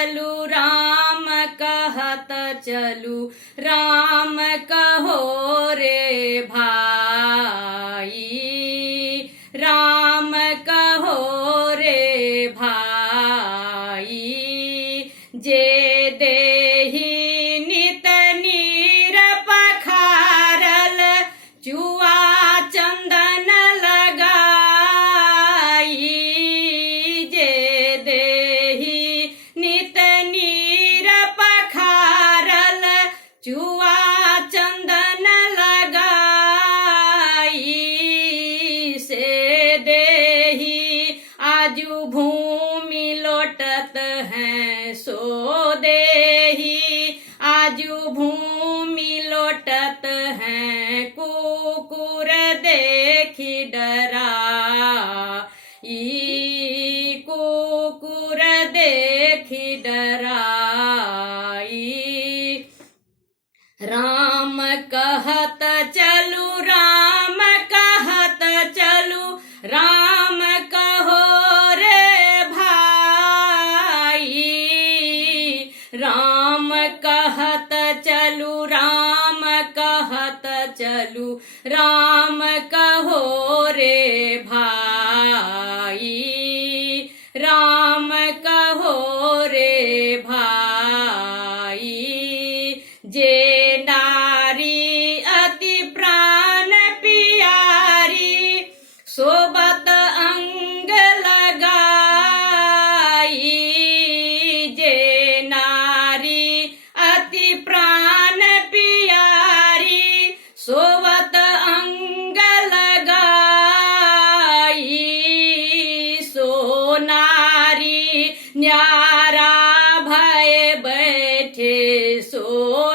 चलू राम कहत चलू राम कहो रे भाई, राम कहो रे भाई। जे देहि नित नीर पखारल चुआ चंदन लगाई, जे देहि नित नीर पखारल चुआ चंदन लगाई, से देहि आजू भूमि लौटत हैं, सो देहि आजू भूमि लौटत हैं। कुकुर देखी डराई, कुकुर देखी डराई। राम कहत चलू राम कहत चलू राम कहो रे भाई, राम कहत चलू राम कहत चलू राम कहो रे भाई, राम कहो रे भाई। जे नारी अति प्राण प्यारी सोबत अंग लगाई, जे नारी अति प्राण प्यारी सोबत अंग लगाई, सो नारी न्यारा भय बैठे, सो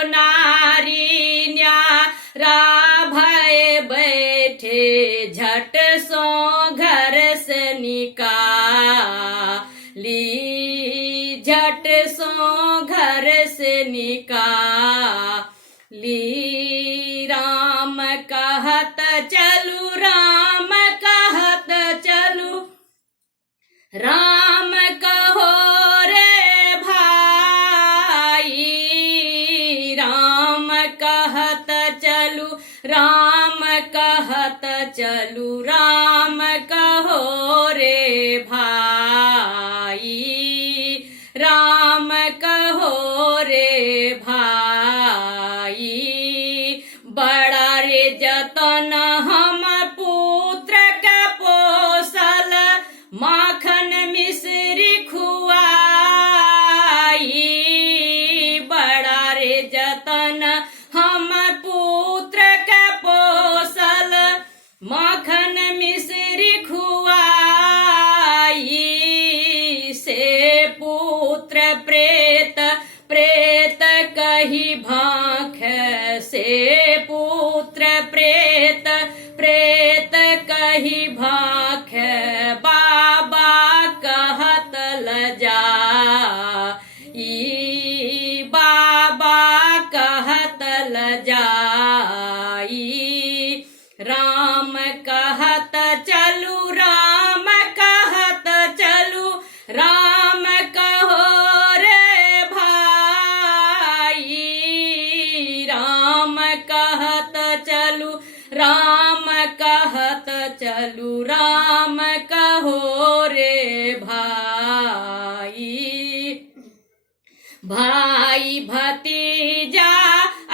नारी न्यारा भय बैठे। झट सो घर से निकाली, झट सो घर से निकाली। राम कहत चलू राम कहत चलू राम कहो रे भाई, राम कहत चलू राम कहत चलू राम कहो रे भाई, राम कहो रे भाई। बड़ा रे जतन हम पुत्र का पोसल, माखन मिश्री खुआई, बड़ा रे जतन हम पुत्र का पोसल, माखन मिश्री खुआई, से पुत्र प्रेत प्रेत कही भाख, से पुत्र प्रेत प्रेत कही भाख। बाबा कहत लजाई, बाबा कहत लजाई। राम कहत चलू राम कहत चलू राम कहो रे भाई, राम कहत चलू राम कहत चलू राम कहो रे भाई। भाई भतीजा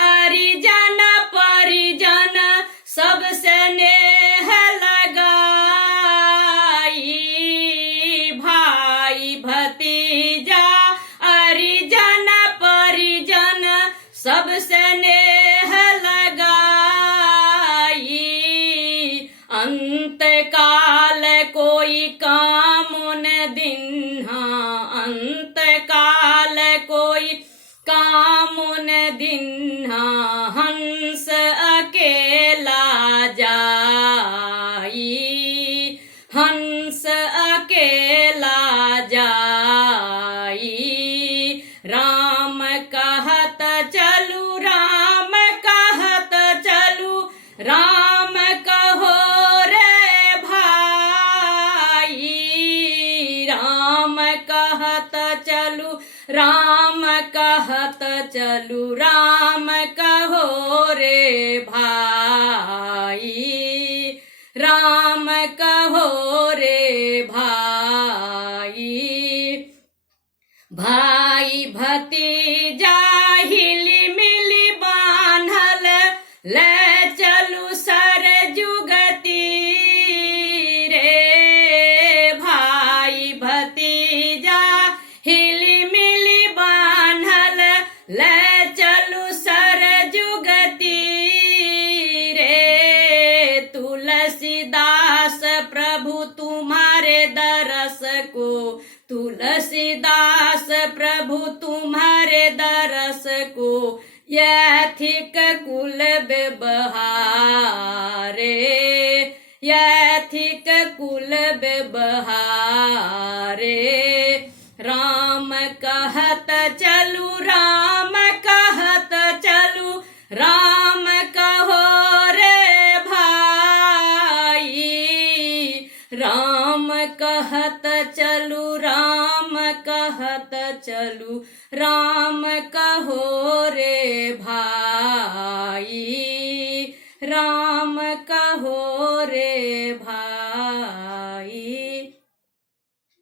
अरिजन परिजन सब स्नेह लगाई, भाई भतीजा अरिजन परिजन सब स्नेह लगाई। अंत काल कोई काम न दिन्हा, अंत काल कोई काम न दिन्हा। हंस अकेला जा चलू राम कहत चलू राम कहो रे भाई राम कहो रे भाई भाई भतीजा हिली मिली बान्हल ले चलू सरजू रे भाई भतीजा हिली मिली बान्हल ले चलू सरजू रे तुलसीदास प्रभु तुम्हारे दरस को तुलसीदास प्रभु तुम्हारे दरस को यथिक कुल व्यवहारे यथिक कुल व्यवहारे राम कहत चलू राम कहत चलू राम कहो रे भाई राम कहत चलू राम कहत चलू राम कहो